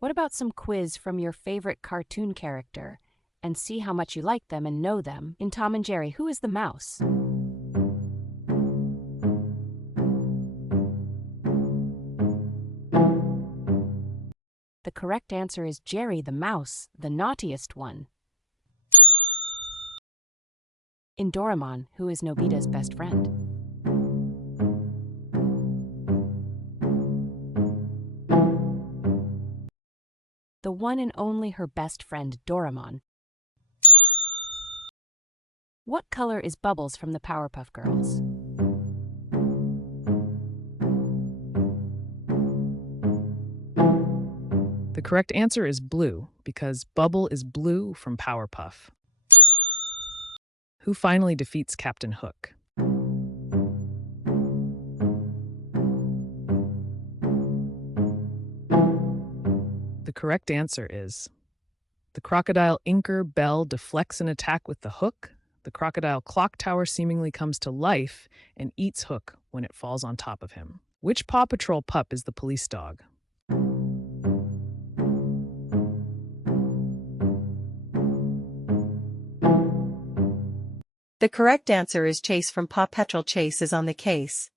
What about some quiz from your favorite cartoon character? And see how much you like them and know them. In Tom and Jerry, who is the mouse? The correct answer is Jerry the mouse, the naughtiest one. In Doraemon, who is Nobita's best friend? The one and only her best friend, Doraemon. What color is Bubbles from the Powerpuff Girls? The correct answer is blue, because Bubble is blue from Powerpuff. Who finally defeats Captain Hook? The correct answer is the crocodile Inker Bell deflects an attack with the hook. The crocodile clock tower seemingly comes to life and eats Hook when it falls on top of him. Which Paw Patrol pup is the police dog? The correct answer is Chase from Paw Patrol. Chase is on the case.